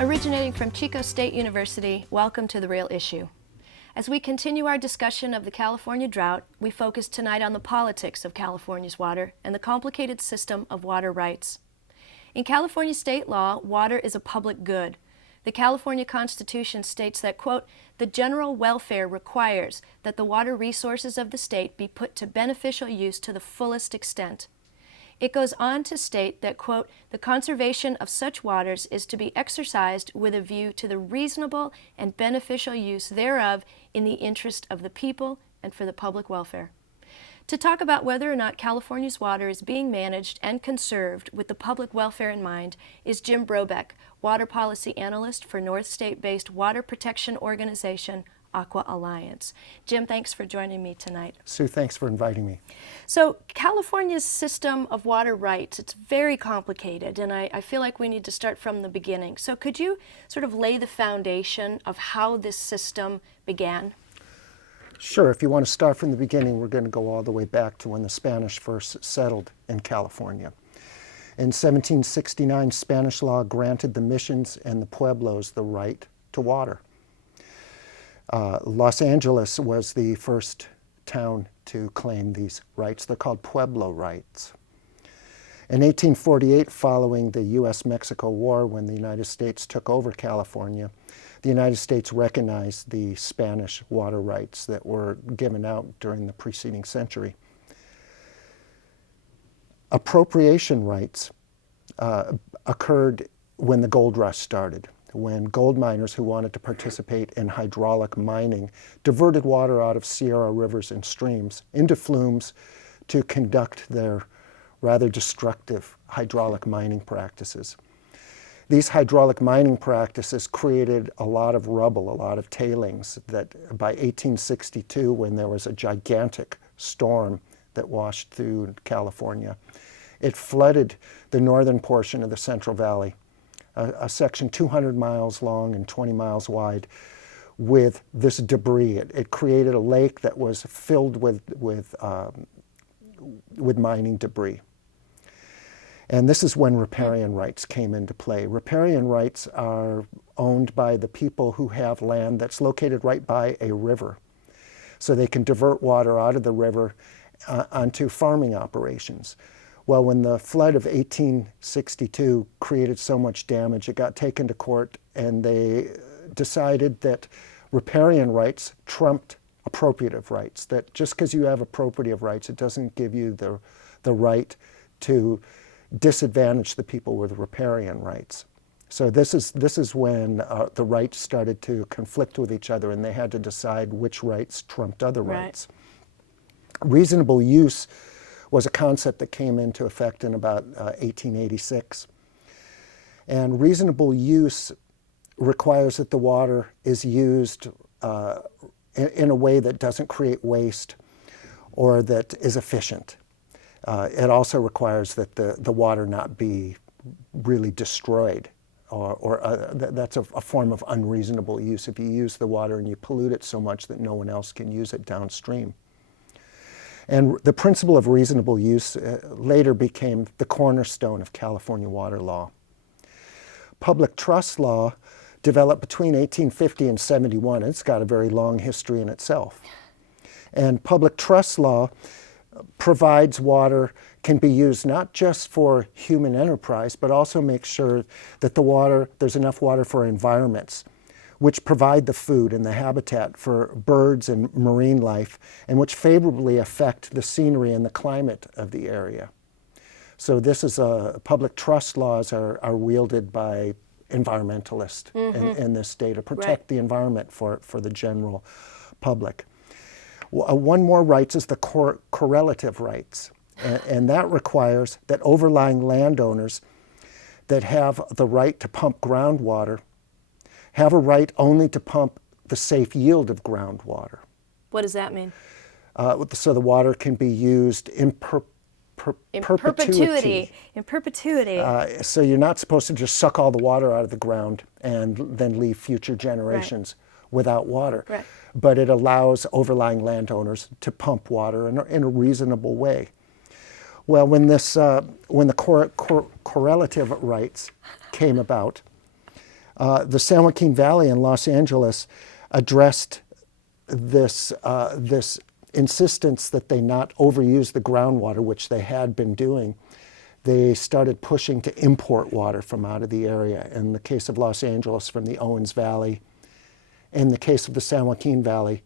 Originating from Chico State University, welcome to The Real Issue. As we continue our discussion of the California drought, we focus tonight on the politics of California's water and the complicated system of water rights. In California state law, water is a public good. The California Constitution states that, quote, "The general welfare requires that the water resources of the state be put to beneficial use to the fullest extent." It goes on to state that, quote, "The conservation of such waters is to be exercised with a view to the reasonable and beneficial use thereof in the interest of the people and for the public welfare." To talk about whether or not California's water is being managed and conserved with the public welfare in mind is Jim Brobeck, Water Policy Analyst for North State-based water protection organization Aqua Alliance. Jim, thanks for joining me tonight. Sue, thanks for inviting me. So California's system of water rights, it's very complicated, and I feel like we need to start from the beginning. So could you sort of lay the foundation of how this system began? Sure, if you want to start from the beginning, we're going to go all the way back to when the Spanish first settled in California. In 1769, Spanish law granted the missions and the pueblos the right to water. Los Angeles was the first town to claim these rights. They're called pueblo rights. In 1848, following the U.S.-Mexico War, when the United States took over California, the United States recognized the Spanish water rights that were given out during the preceding century. Appropriation rights occurred when the gold rush started, when gold miners who wanted to participate in hydraulic mining diverted water out of Sierra rivers and streams into flumes to conduct their rather destructive hydraulic mining practices. These hydraulic mining practices created a lot of rubble, a lot of tailings that by 1862, when there was a gigantic storm that washed through California, it flooded the northern portion of the Central Valley, a section 200 miles long and 20 miles wide, with this debris. It created a lake that was filled with mining debris. And this is when riparian rights came into play. Riparian rights are owned by the people who have land that's located right by a river. So they can divert water out of the river onto farming operations. Well, when the flood of 1862 created so much damage, it got taken to court, and they decided that riparian rights trumped appropriative rights, that just because you have appropriative rights, it doesn't give you the right to disadvantage the people with riparian rights. So this is when the rights started to conflict with each other, and they had to decide which rights trumped other rights. Reasonable use was a concept that came into effect in about 1886. And reasonable use requires that the water is used in a way that doesn't create waste or that is efficient. It also requires that the water not be really destroyed, or that's a form of unreasonable use if you use the water and you pollute it so much that no one else can use it downstream. And the principle of reasonable use later became the cornerstone of California water law. Public trust law developed between 1850 and 71. It's got a very long history in itself. And public trust law provides water can be used not just for human enterprise, but also makes sure that there's enough water for environments, which provide the food and the habitat for birds and marine life, and which favorably affect the scenery and the climate of the area. So public trust laws are wielded by environmentalists in this state to protect the environment for the general public. One more rights is the correlative rights, and that requires that overlying landowners that have the right to pump groundwater have a right only to pump the safe yield of groundwater. What does that mean? So the water can be used in perpetuity. In perpetuity. So you're not supposed to just suck all the water out of the ground and then leave future generations without water. Right. But it allows overlying landowners to pump water in a reasonable way. Well, when the correlative rights came about, The San Joaquin Valley in Los Angeles addressed this insistence that they not overuse the groundwater, which they had been doing. They started pushing to import water from out of the area. In the case of Los Angeles, from the Owens Valley. In the case of the San Joaquin Valley,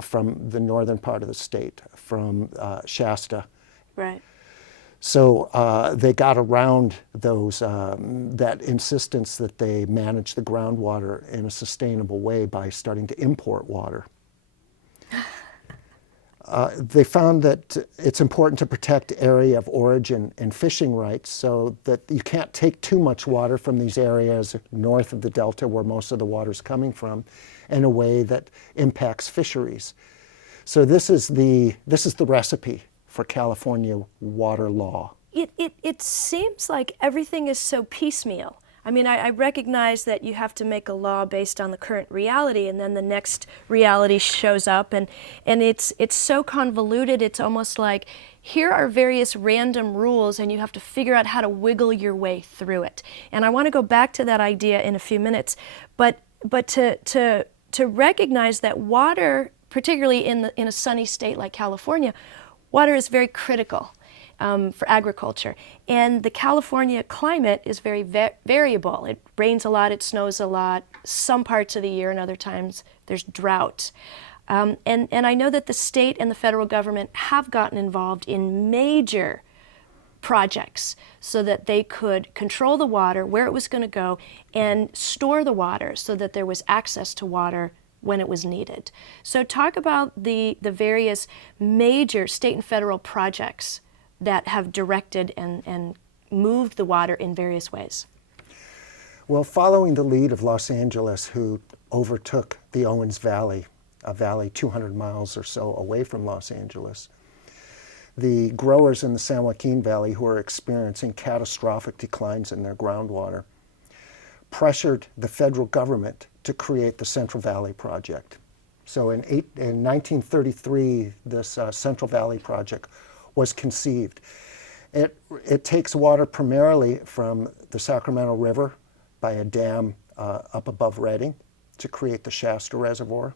from the northern part of the state, from Shasta. Right. So they got around that insistence that they manage the groundwater in a sustainable way by starting to import water. They found that it's important to protect area of origin and fishing rights, so that you can't take too much water from these areas north of the delta where most of the water is coming from in a way that impacts fisheries. So this is the recipe for California water law. It seems like everything is so piecemeal. I mean, I recognize that you have to make a law based on the current reality, and then the next reality shows up, and it's so convoluted. It's almost like here are various random rules, and you have to figure out how to wiggle your way through it. And I want to go back to that idea in a few minutes, but to recognize that water, particularly in a sunny state like California, water is very critical. For agriculture. And the California climate is very variable. It rains a lot, it snows a lot, some parts of the year, and other times there's drought. And I know that the state and the federal government have gotten involved in major projects so that they could control the water, where it was going to go, and store the water so that there was access to water when it was needed. So talk about the various major state and federal projects that have directed and moved the water in various ways. Well, following the lead of Los Angeles, who overtook the Owens Valley, a valley 200 miles or so away from Los Angeles, the growers in the San Joaquin Valley, who are experiencing catastrophic declines in their groundwater, pressured the federal government to create the Central Valley Project. So in 1933, this Central Valley Project was conceived. It takes water primarily from the Sacramento River by a dam up above Redding to create the Shasta Reservoir,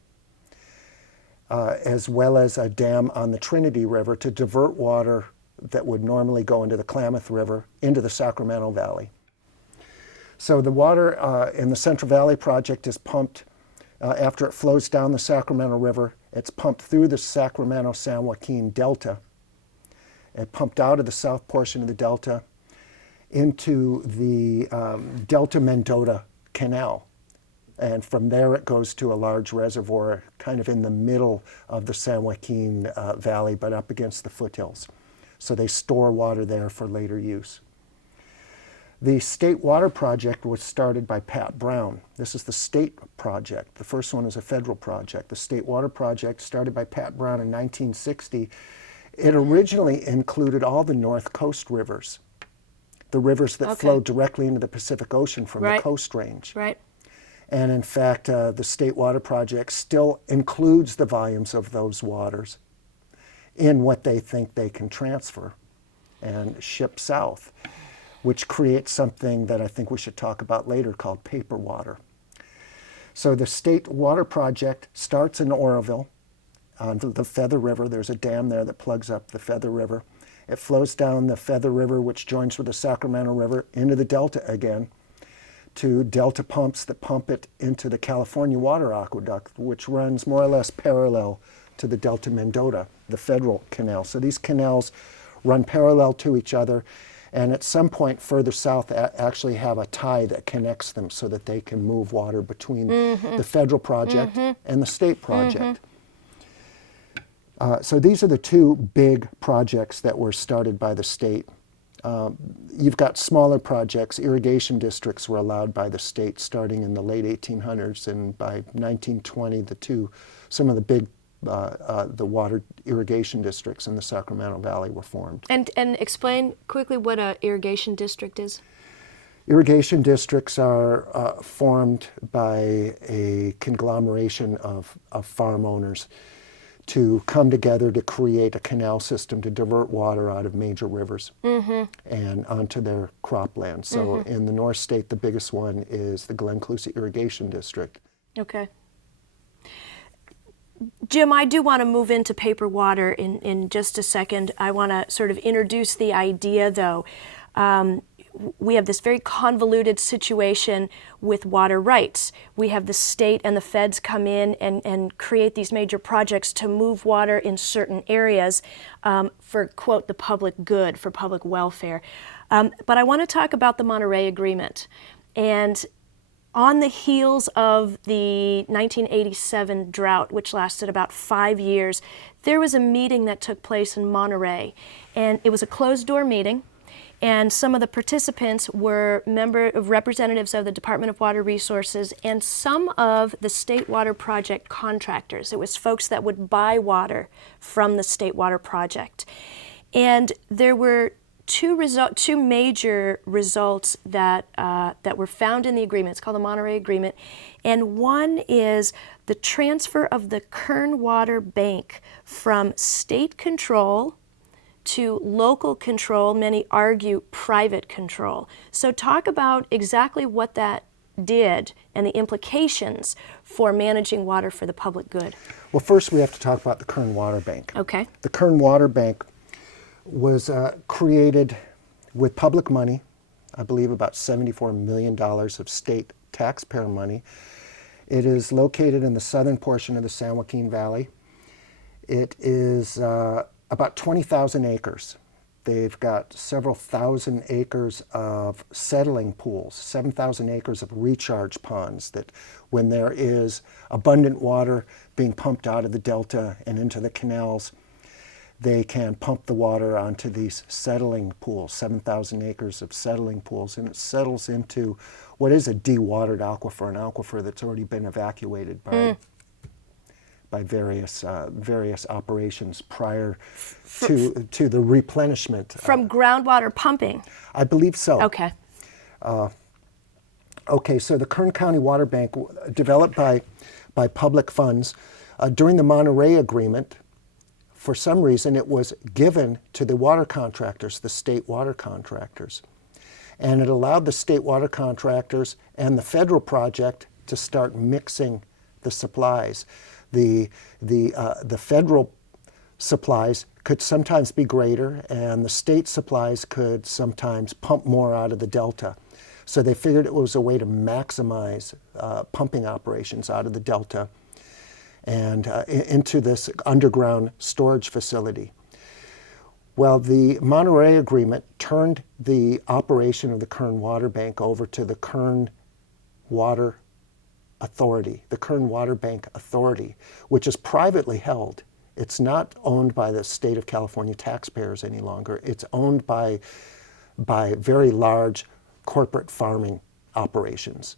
as well as a dam on the Trinity River to divert water that would normally go into the Klamath River into the Sacramento Valley. So the water in the Central Valley Project is pumped after it flows down the Sacramento River. It's pumped through the Sacramento-San Joaquin Delta. It pumped out of the south portion of the delta into the Delta-Mendota Canal. And from there it goes to a large reservoir kind of in the middle of the San Joaquin Valley, but up against the foothills. So they store water there for later use. The State Water Project was started by Pat Brown. This is the state project. The first one is a federal project. The State Water Project, started by Pat Brown in 1960, it originally included all the North Coast rivers, the rivers that flow directly into the Pacific Ocean from the Coast Range. Right. And in fact, the State Water Project still includes the volumes of those waters in what they think they can transfer and ship south, which creates something that I think we should talk about later called paper water. So the State Water Project starts in Oroville, on the Feather River. There's a dam there that plugs up the Feather River. It flows down the Feather River, which joins with the Sacramento River, into the Delta again, to Delta pumps that pump it into the California Water Aqueduct, which runs more or less parallel to the Delta-Mendota, the federal canal. So these canals run parallel to each other, and at some point further south actually have a tie that connects them so that they can move water between the federal project and the state project. So these are the two big projects that were started by the state. You've got smaller projects. Irrigation districts were allowed by the state starting in the late 1800s, and by 1920, some of the big the water irrigation districts in the Sacramento Valley were formed. And explain quickly what an irrigation district is. Irrigation districts are formed by a conglomeration of farm owners to come together to create a canal system to divert water out of major rivers and onto their cropland. So in the North State, the biggest one is the Glenn-Clusa Irrigation District. Okay. Jim, I do want to move into paper water in just a second. I want to sort of introduce the idea, though. We have this very convoluted situation with water rights. We have the state and the feds come in and create these major projects to move water in certain areas for, quote, the public good, for public welfare. But I want to talk about the Monterey Agreement. And on the heels of the 1987 drought, which lasted about 5 years, there was a meeting that took place in Monterey. And it was a closed-door meeting. And some of the participants were representatives of the Department of Water Resources and some of the State Water Project contractors. It was folks that would buy water from the State Water Project. And there were two major results that were found in the agreement. It's called the Monterey Agreement. And one is the transfer of the Kern Water Bank from state control to local control, many argue private control. So talk about exactly what that did and the implications for managing water for the public good. Well, first we have to talk about the Kern Water Bank. Okay. The Kern Water Bank was created with public money, I believe about $74 million of state taxpayer money. It is located in the southern portion of the San Joaquin Valley. It is about 20,000 acres. They've got several thousand acres of settling pools, 7,000 acres of recharge ponds that when there is abundant water being pumped out of the delta and into the canals, they can pump the water onto these settling pools, 7,000 acres of settling pools, and it settles into what is a dewatered aquifer, an aquifer that's already been evacuated by various operations prior to the replenishment. From groundwater pumping? I believe so. Okay. Okay, so the Kern County Water Bank, developed by public funds, during the Monterey Agreement, for some reason it was given to the water contractors, the state water contractors. And it allowed the state water contractors and the federal project to start mixing the supplies. The federal supplies could sometimes be greater, and the state supplies could sometimes pump more out of the delta. So they figured it was a way to maximize pumping operations out of the delta and into this underground storage facility. Well, the Monterey Agreement turned the operation of the Kern Water Bank over to the Kern Water Authority, the Kern Water Bank Authority, which is privately held. It's not owned by the state of California taxpayers any longer. It's owned by very large corporate farming operations,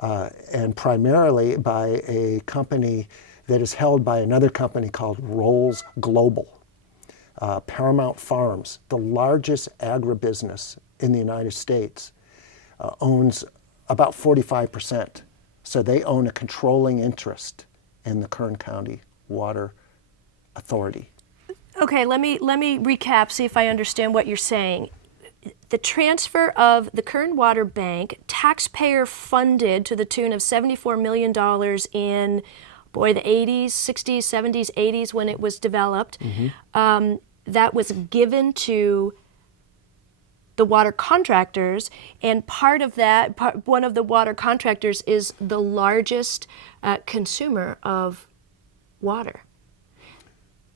and primarily by a company that is held by another company called Rolls Global. Paramount Farms, the largest agribusiness in the United States, owns about 45%. So they own a controlling interest in the Kern County Water Authority. Okay, let me recap, see if I understand what you're saying. The transfer of the Kern Water Bank, taxpayer funded to the tune of $74 million in, the 80s, 60s, 70s, 80s when it was developed. That was given to the water contractors, and part of that, one of the water contractors is the largest consumer of water.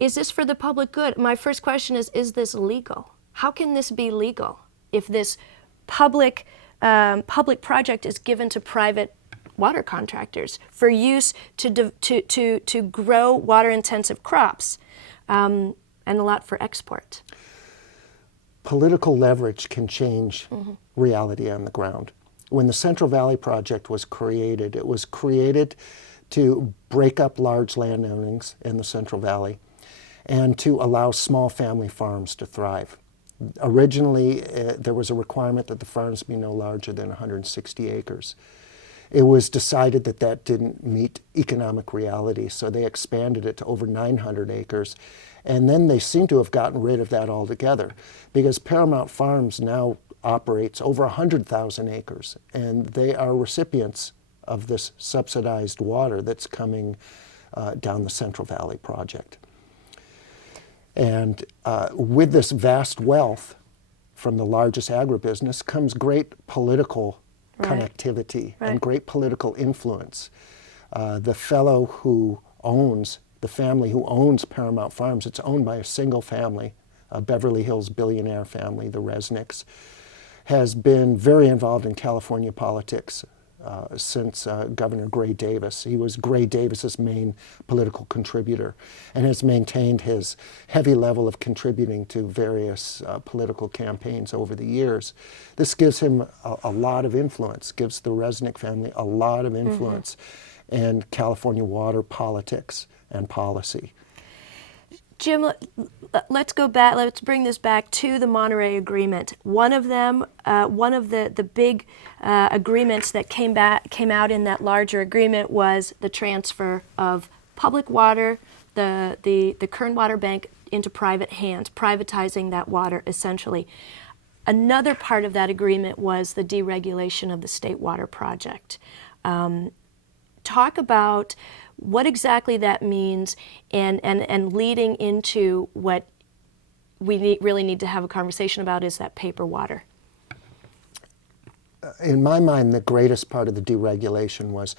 Is this for the public good? My first question is this legal? How can this be legal if this public project is given to private water contractors for use to grow water-intensive crops and a lot for export? Political leverage can change reality on the ground. When the Central Valley Project was created, it was created to break up large land ownings in the Central Valley and to allow small family farms to thrive. Originally, there was a requirement that the farms be no larger than 160 acres. It was decided that that didn't meet economic reality, so they expanded it to over 900 acres. And then they seem to have gotten rid of that altogether, because Paramount Farms now operates over 100,000 acres, and they are recipients of this subsidized water that's coming down the Central Valley Project. And with this vast wealth from the largest agribusiness comes great political connectivity and great political influence. The fellow who owns, the family who owns Paramount Farms, it's owned by a single family, a Beverly Hills billionaire family, the Resnicks, has been very involved in California politics since Governor Gray Davis. He was Gray Davis's main political contributor and has maintained his heavy level of contributing to various political campaigns over the years. This gives him a lot of influence, gives the Resnick family a lot of influence in California water politics and policy. Jim, let's go back. Let's bring this back to the Monterey Agreement. One of them, one of the big agreements that came out in that larger agreement was the transfer of public water, the Kern Water Bank, into private hands, privatizing that water essentially. Another part of that agreement was the deregulation of the State Water Project. Talk about what exactly that means, and leading into what we really need to have a conversation about is that paper water. In my mind, the greatest part of the deregulation was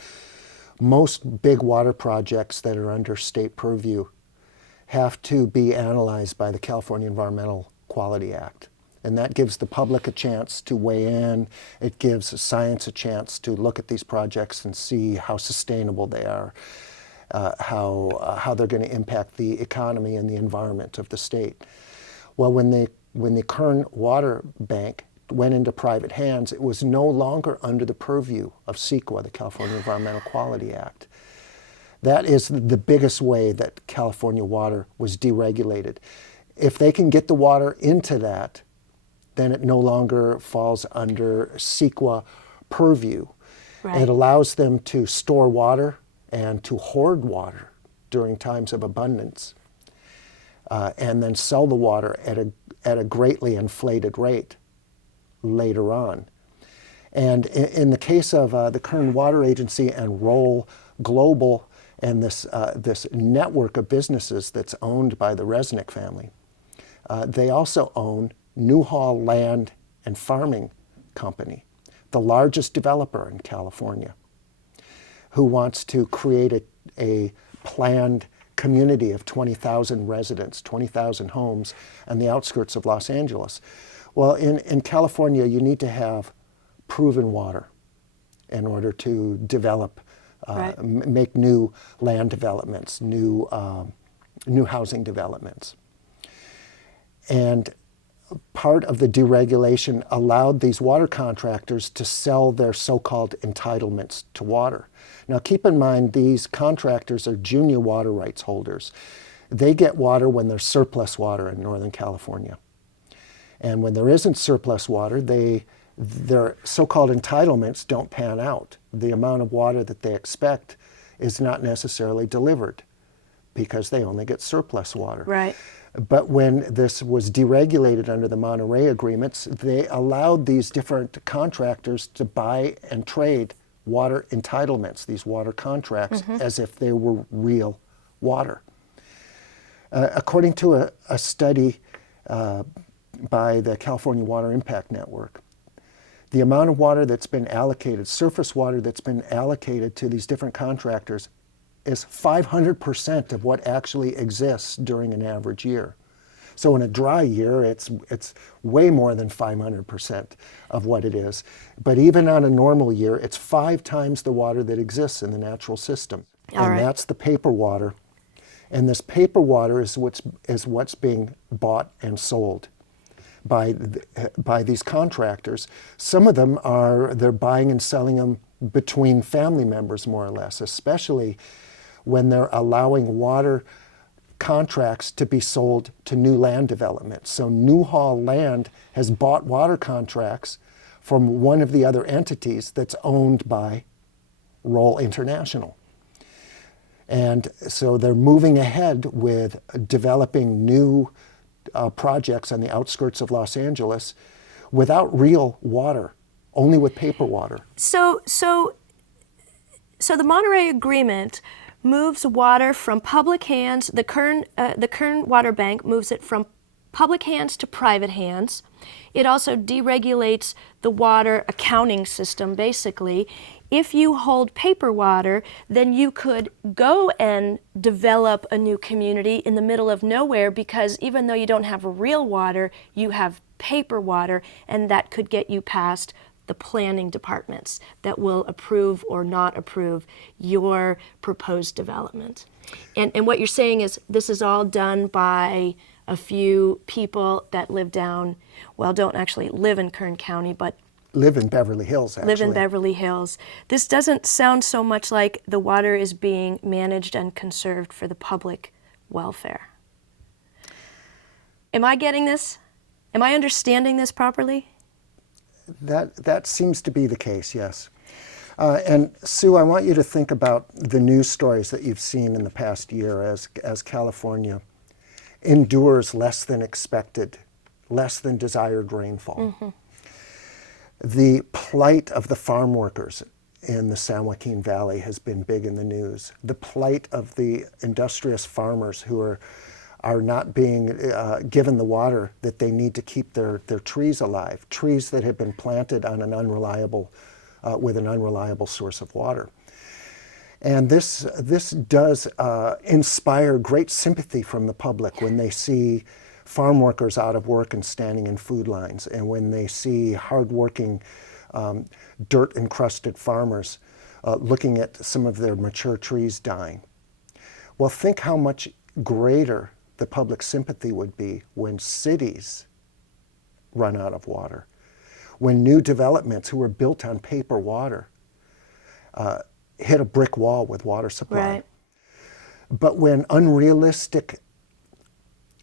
most big water projects that are under state purview have to be analyzed by the California Environmental Quality Act. And that gives the public a chance to weigh in. It gives science a chance to look at these projects and see how sustainable they are, how they're going to impact the economy and the environment of the state. Well, when the Kern Water Bank went into private hands, it was no longer under the purview of CEQA, the California Environmental Quality Act. That is the biggest way that California water was deregulated. If they can get the water into that, then it no longer falls under CEQA purview. Right. It allows them to store water and to hoard water during times of abundance, and then sell the water at a greatly inflated rate later on. And in the case of the Kern Water Agency and Roll Global and this network of businesses that's owned by the Resnick family, they also own Newhall Land and Farming Company, the largest developer in California, who wants to create a planned community of 20,000 residents, 20,000 homes on the outskirts of Los Angeles. Well, in California, you need to have proven water in order to develop, make new land developments, new housing developments. And part of the deregulation allowed these water contractors to sell their so-called entitlements to water. Now keep in mind, these contractors are junior water rights holders. They get water when there's surplus water in Northern California. And when there isn't surplus water, their so-called entitlements don't pan out. The amount of water that they expect is not necessarily delivered because they only get surplus water. Right. But when this was deregulated under the Monterey agreements, they allowed these different contractors to buy and trade water entitlements, these water contracts, as if they were real water. According to a study by the California Water Impact Network, the amount of water that's been allocated, surface water that's been allocated to these different contractors, is 500% of what actually exists during an average year. So in a dry year, it's way more than 500% of what it is. But even on a normal year, it's 5 times the water that exists in the natural system. And that's the paper water. And this paper water is what's being bought and sold by these contractors. Some of them they're buying and selling them between family members, more or less, especially when they're allowing water contracts to be sold to new land development. So Newhall Land has bought water contracts from one of the other entities that's owned by Roll International. And so they're moving ahead with developing new projects on the outskirts of Los Angeles without real water, only with paper water. So the Monterey Agreement moves water from public hands. The Kern Water Bank moves it from public hands to private hands. It also deregulates the water accounting system, basically. If you hold paper water, then you could go and develop a new community in the middle of nowhere, because even though you don't have real water, you have paper water, and that could get you past the planning departments that will approve or not approve your proposed development. And what you're saying is this is all done by a few people that live down, well, don't actually live in Kern County, but live in Beverly Hills, actually. Live in Beverly Hills. This doesn't sound so much like the water is being managed and conserved for the public welfare. Am I getting this? Am I understanding this properly? That seems to be the case, yes. And Sue, I want you to think about the news stories that you've seen in the past year as California endures less than expected, less than desired rainfall. Mm-hmm. The plight of the farm workers in the San Joaquin Valley has been big in the news. The plight of the industrious farmers who are not being given the water that they need to keep their trees alive, trees that have been planted on with an unreliable source of water. And this does inspire great sympathy from the public when they see farm workers out of work and standing in food lines, and when they see hardworking, dirt-encrusted farmers looking at some of their mature trees dying. Well, think how much greater the public sympathy would be when cities run out of water, when new developments who were built on paper water hit a brick wall with water supply. Right. But when unrealistic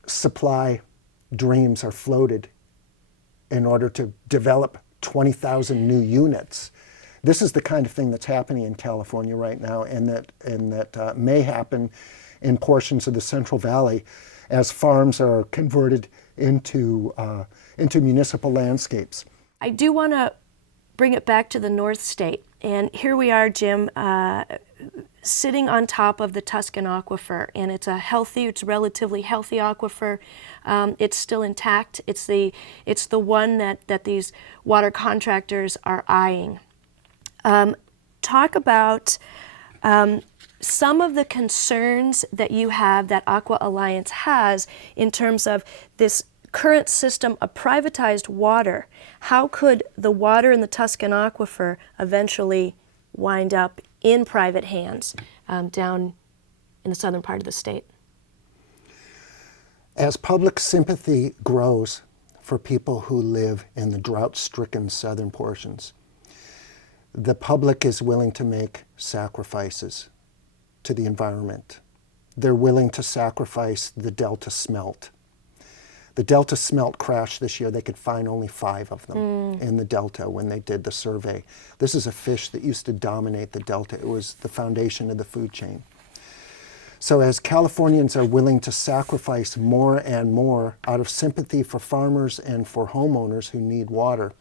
supply dreams are floated in order to develop 20,000 new units, this is the kind of thing that's happening in California right now, and that may happen in portions of the Central Valley as farms are converted into municipal landscapes. I do want to bring it back to the North State. And here we are, Jim, sitting on top of the Tuscan Aquifer, and it's a relatively healthy aquifer. It's still intact. It's the one that these water contractors are eyeing. Talk about some of the concerns that you have, that Aqua Alliance has, in terms of this current system of privatized water. How could the water in the Tuscan Aquifer eventually wind up in private hands down in the southern part of the state? As public sympathy grows for people who live in the drought-stricken southern portions, the public is willing to make sacrifices to the environment. They're willing to sacrifice the Delta smelt. The Delta smelt crashed this year. They could find only 5 of them in the Delta when they did the survey. This is a fish that used to dominate the Delta. It was the foundation of the food chain. So as Californians are willing to sacrifice more and more out of sympathy for farmers and for homeowners who need water,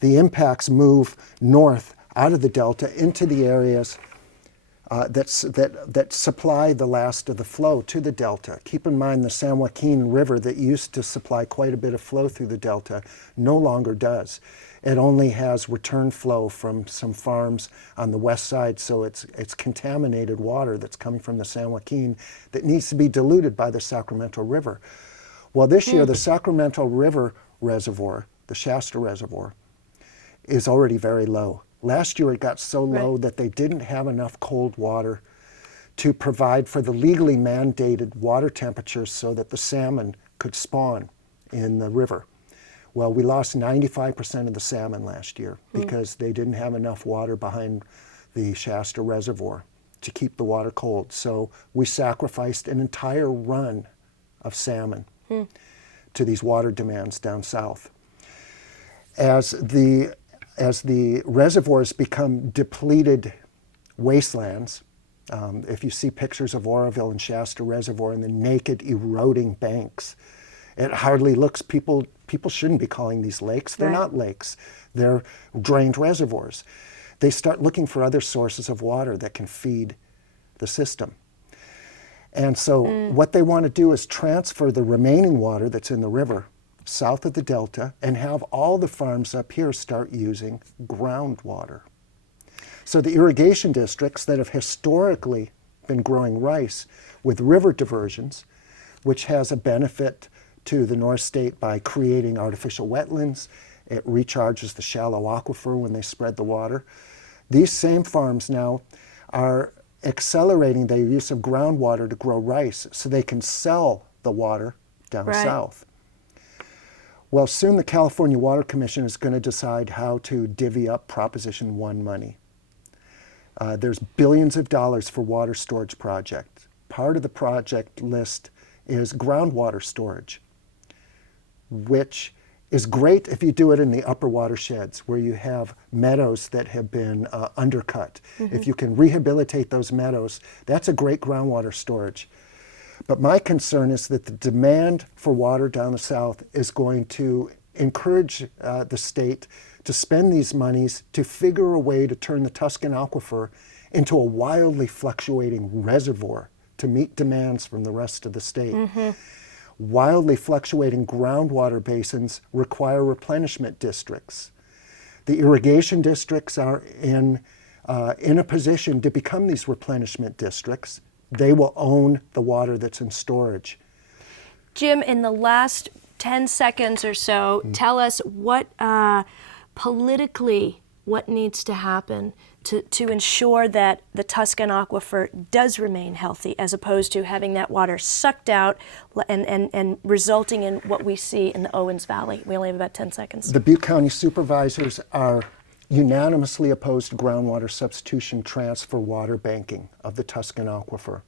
the impacts move north out of the Delta into the areas that supply the last of the flow to the Delta. Keep in mind the San Joaquin River that used to supply quite a bit of flow through the Delta no longer does. It only has return flow from some farms on the west side, so it's contaminated water that's coming from the San Joaquin that needs to be diluted by the Sacramento River. Well, this year the Sacramento River reservoir, the Shasta Reservoir, is already very low. Last year it got so low that they didn't have enough cold water to provide for the legally mandated water temperatures so that the salmon could spawn in the river. Well, we lost 95% of the salmon last year because they didn't have enough water behind the Shasta Reservoir to keep the water cold. So we sacrificed an entire run of salmon to these water demands down south. As the reservoirs become depleted wastelands. If you see pictures of Oroville and Shasta Reservoir and the naked, eroding banks, it hardly looks, people shouldn't be calling these lakes. They're not lakes. They're drained reservoirs. They start looking for other sources of water that can feed the system. And so what they want to do is transfer the remaining water that's in the river south of the delta and have all the farms up here start using groundwater. So the irrigation districts that have historically been growing rice with river diversions, which has a benefit to the North State by creating artificial wetlands, it recharges the shallow aquifer when they spread the water. These same farms now are accelerating their use of groundwater to grow rice so they can sell the water down south. Well, soon the California Water Commission is going to decide how to divvy up Proposition 1 money. There's billions of dollars for water storage projects. Part of the project list is groundwater storage, which is great if you do it in the upper watersheds where you have meadows that have been undercut. If you can rehabilitate those meadows, that's a great groundwater storage. But my concern is that the demand for water down the south is going to encourage the state to spend these monies to figure a way to turn the Tuscan aquifer into a wildly fluctuating reservoir to meet demands from the rest of the state. Wildly fluctuating groundwater basins require replenishment districts. The irrigation districts are in a position to become these replenishment districts. They will own the water that's in storage. Jim, in the last 10 seconds or so, tell us what politically what needs to happen to ensure that the Tuscan aquifer does remain healthy as opposed to having that water sucked out and resulting in what we see in the Owens Valley. We only have about 10 seconds. The Butte County supervisors are unanimously opposed to groundwater substitution transfer water banking of the Tuscan aquifer.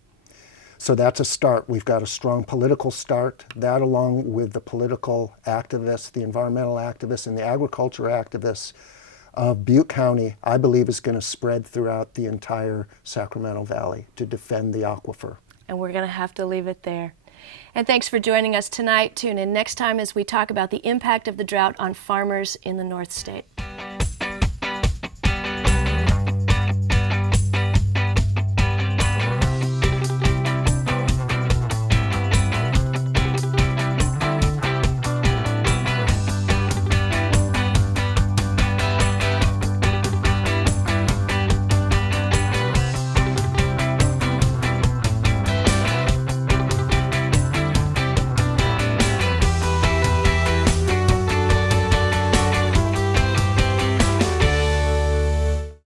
So that's a start. We've got a strong political start. That, along with the political activists, the environmental activists, and the agriculture activists of Butte County, I believe is going to spread throughout the entire Sacramento Valley to defend the aquifer. And we're going to have to leave it there. And thanks for joining us tonight. Tune in next time as we talk about the impact of the drought on farmers in the North State.